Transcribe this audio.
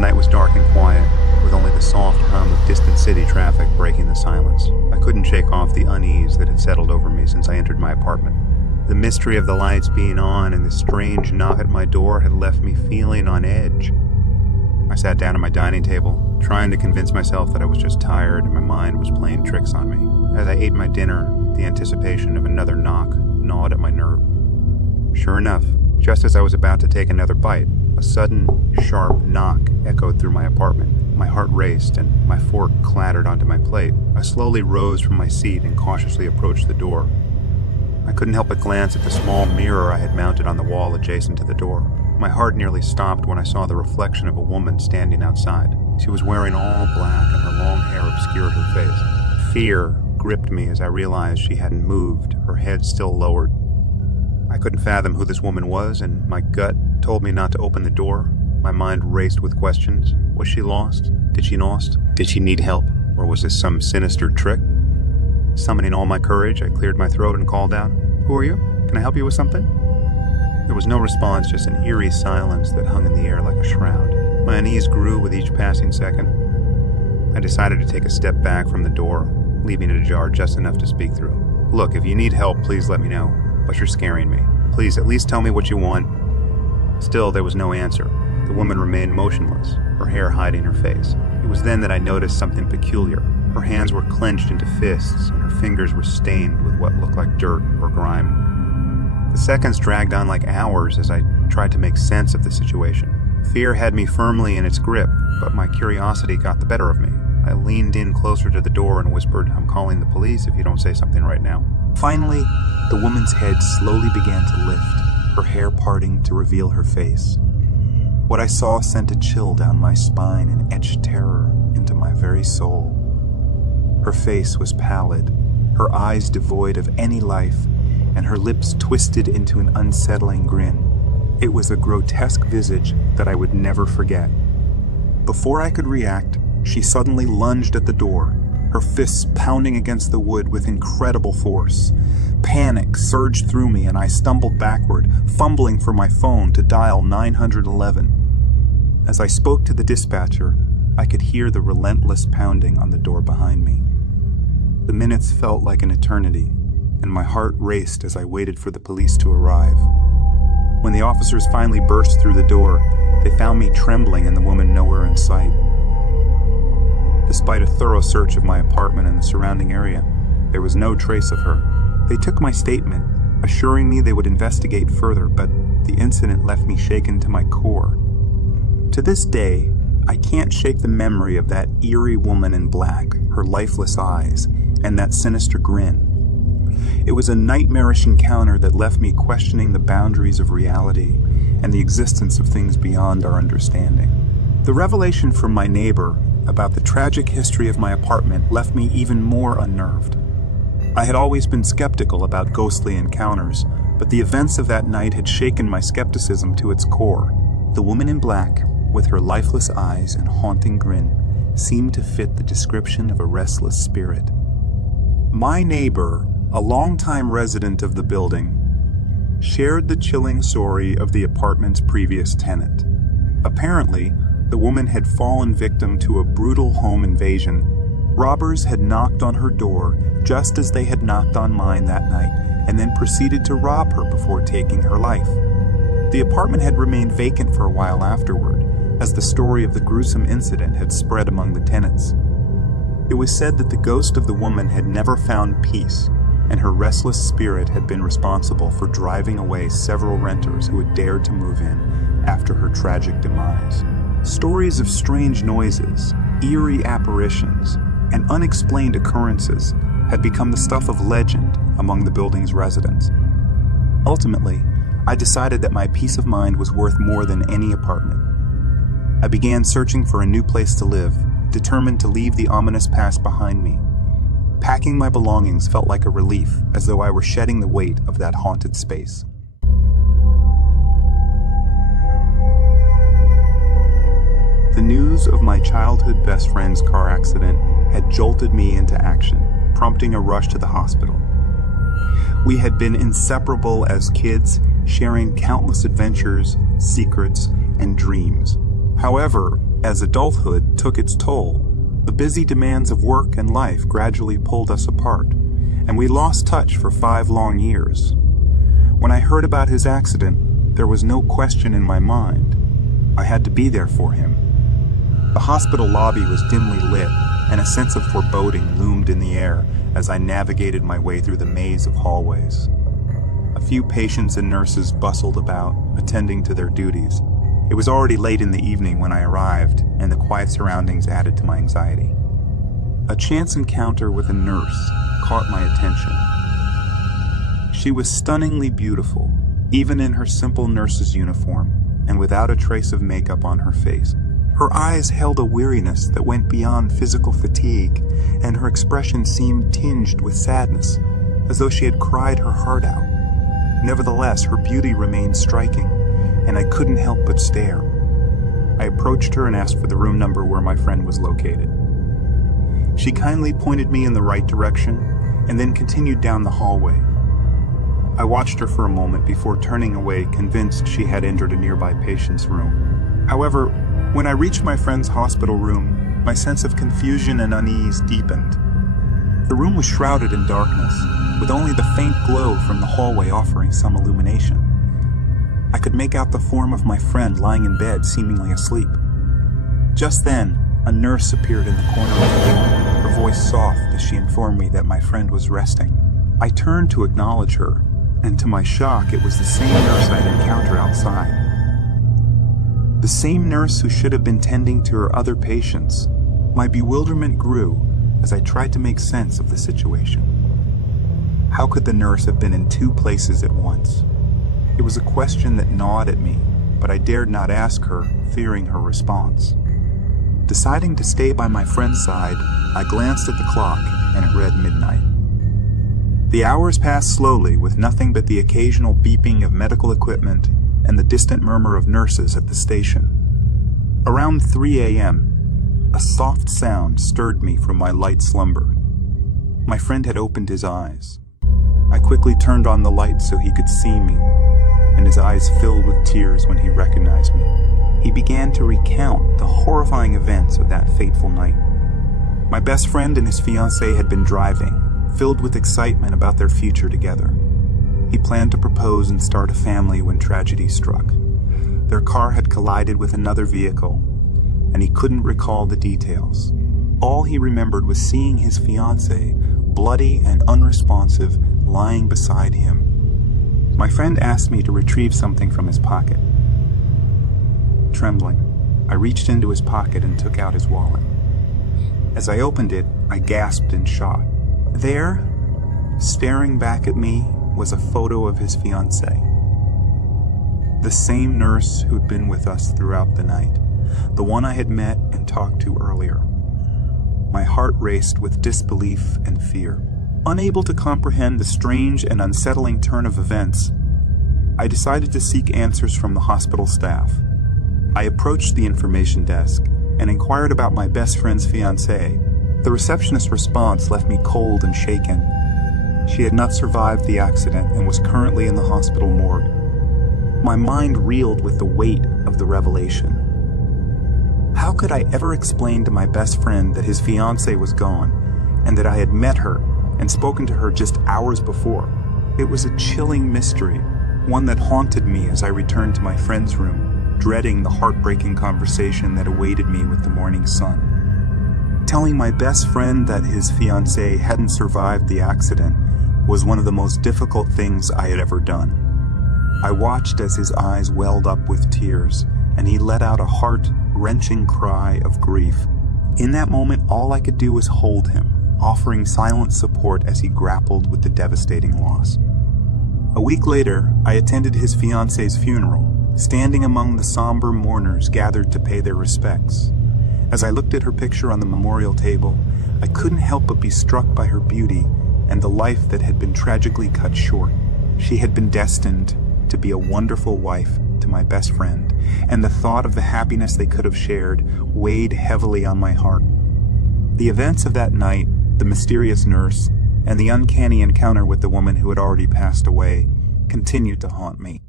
night was dark and quiet, with only the soft hum of distant city traffic breaking the silence. I couldn't shake off the unease that had settled over me since I entered my apartment. The mystery of the lights being on and the strange knock at my door had left me feeling on edge. I sat down at my dining table, trying to convince myself that I was just tired and my mind was playing tricks on me. As I ate my dinner, the anticipation of another knock gnawed at my nerve. Sure enough, just as I was about to take another bite, a sudden, sharp knock echoed through my apartment. My heart raced and my fork clattered onto my plate. I slowly rose from my seat and cautiously approached the door. I couldn't help but glance at the small mirror I had mounted on the wall adjacent to the door. My heart nearly stopped when I saw the reflection of a woman standing outside. She was wearing all black and her long hair obscured her face. Fear gripped me as I realized she hadn't moved, her head still lowered. I couldn't fathom who this woman was, and my gut told me not to open the door. My mind raced with questions. Was she lost? Did she need help? Or was this some sinister trick? Summoning all my courage, I cleared my throat and called out, "Who are you? Can I help you with something?" There was no response, just an eerie silence that hung in the air like a shroud. My unease grew with each passing second. I decided to take a step back from the door, leaving it ajar just enough to speak through. "Look, if you need help, please let me know. But you're scaring me. Please, at least tell me what you want." Still, there was no answer. The woman remained motionless, her hair hiding her face. It was then that I noticed something peculiar. Her hands were clenched into fists, and her fingers were stained with what looked like dirt or grime. The seconds dragged on like hours as I tried to make sense of the situation. Fear had me firmly in its grip, but my curiosity got the better of me. I leaned in closer to the door and whispered, "I'm calling the police if you don't say something right now." Finally, the woman's head slowly began to lift, her hair parting to reveal her face. What I saw sent a chill down my spine and etched terror into my very soul. Her face was pallid, her eyes devoid of any life, and her lips twisted into an unsettling grin. It was a grotesque visage that I would never forget. Before I could react, she suddenly lunged at the door, her fists pounding against the wood with incredible force. Panic surged through me and I stumbled backward, fumbling for my phone to dial 911. As I spoke to the dispatcher, I could hear the relentless pounding on the door behind me. The minutes felt like an eternity, and my heart raced as I waited for the police to arrive. When the officers finally burst through the door, they found me trembling and the woman nowhere in sight. Despite a thorough search of my apartment and the surrounding area, there was no trace of her. They took my statement, assuring me they would investigate further, but the incident left me shaken to my core. To this day, I can't shake the memory of that eerie woman in black, her lifeless eyes, and that sinister grin. It was a nightmarish encounter that left me questioning the boundaries of reality and the existence of things beyond our understanding. The revelation from my neighbor about the tragic history of my apartment left me even more unnerved. I had always been skeptical about ghostly encounters, but the events of that night had shaken my skepticism to its core. The woman in black, with her lifeless eyes and haunting grin, seemed to fit the description of a restless spirit. My neighbor, a longtime resident of the building, shared the chilling story of the apartment's previous tenant. Apparently, the woman had fallen victim to a brutal home invasion. Robbers had knocked on her door just as they had knocked on mine that night, and then proceeded to rob her before taking her life. The apartment had remained vacant for a while afterward, as the story of the gruesome incident had spread among the tenants. It was said that the ghost of the woman had never found peace, and her restless spirit had been responsible for driving away several renters who had dared to move in after her tragic demise. Stories of strange noises, eerie apparitions, and unexplained occurrences had become the stuff of legend among the building's residents. Ultimately, I decided that my peace of mind was worth more than any apartment. I began searching for a new place to live, determined to leave the ominous past behind me. Packing my belongings felt like a relief, as though I were shedding the weight of that haunted space. The news of my childhood best friend's car accident had jolted me into action, prompting a rush to the hospital. We had been inseparable as kids, sharing countless adventures, secrets, and dreams. However, As adulthood took its toll, the busy demands of work and life gradually pulled us apart, and we lost touch for 5 long years. When I heard about his accident, there was no question in my mind. I had to be there for him. The hospital lobby was dimly lit, and a sense of foreboding loomed in the air as I navigated my way through the maze of hallways. A few patients and nurses bustled about, attending to their duties. It was already late in the evening when I arrived, and the quiet surroundings added to my anxiety. A chance encounter with a nurse caught my attention. She was stunningly beautiful, even in her simple nurse's uniform, and without a trace of makeup on her face. Her eyes held a weariness that went beyond physical fatigue, and her expression seemed tinged with sadness, as though she had cried her heart out. Nevertheless, her beauty remained striking, and I couldn't help but stare. I approached her and asked for the room number where my friend was located. She kindly pointed me in the right direction, and then continued down the hallway. I watched her for a moment before turning away, convinced she had entered a nearby patient's room. However, when I reached my friend's hospital room, my sense of confusion and unease deepened. The room was shrouded in darkness, with only the faint glow from the hallway offering some illumination. I could make out the form of my friend lying in bed, seemingly asleep. Just then, a nurse appeared in the corner of the room, her voice soft as she informed me that my friend was resting. I turned to acknowledge her, and to my shock, it was the same nurse I'd encountered outside. The same nurse who should have been tending to her other patients. My bewilderment grew as I tried to make sense of the situation. How could the nurse have been in 2 places at once? It was a question that gnawed at me, but I dared not ask her, fearing her response. Deciding to stay by my friend's side, I glanced at the clock, and it read midnight. The hours passed slowly, with nothing but the occasional beeping of medical equipment and the distant murmur of nurses at the station. Around 3 a.m., a soft sound stirred me from my light slumber. My friend had opened his eyes. I quickly turned on the light so he could see me, and his eyes filled with tears when he recognized me. He began to recount the horrifying events of that fateful night. My best friend and his fiancée had been driving, filled with excitement about their future together. He planned to propose and start a family when tragedy struck. Their car had collided with another vehicle, and he couldn't recall the details. All he remembered was seeing his fiancée, bloody and unresponsive, lying beside him. My friend asked me to retrieve something from his pocket. Trembling, I reached into his pocket and took out his wallet. As I opened it, I gasped in shock. There, staring back at me, was a photo of his fiancée. The same nurse who'd been with us throughout the night, the one I had met and talked to earlier. My heart raced with disbelief and fear. Unable to comprehend the strange and unsettling turn of events, I decided to seek answers from the hospital staff. I approached the information desk and inquired about my best friend's fiancée. The receptionist's response left me cold and shaken. She had not survived the accident and was currently in the hospital morgue. My mind reeled with the weight of the revelation. How could I ever explain to my best friend that his fiancée was gone, and that I had met her and spoken to her just hours before? It was a chilling mystery, one that haunted me as I returned to my friend's room, dreading the heartbreaking conversation that awaited me with the morning sun. Telling my best friend that his fiancée hadn't survived the accident was one of the most difficult things I had ever done. I watched as his eyes welled up with tears, and he let out a heart-wrenching cry of grief. In that moment, all I could do was hold him, offering silent support as he grappled with the devastating loss. A week later, I attended his fiancée's funeral, standing among the somber mourners gathered to pay their respects. As I looked at her picture on the memorial table, I couldn't help but be struck by her beauty and the life that had been tragically cut short. She had been destined to be a wonderful wife to my best friend, and the thought of the happiness they could have shared weighed heavily on my heart. The events of that night, the mysterious nurse, and the uncanny encounter with the woman who had already passed away continued to haunt me.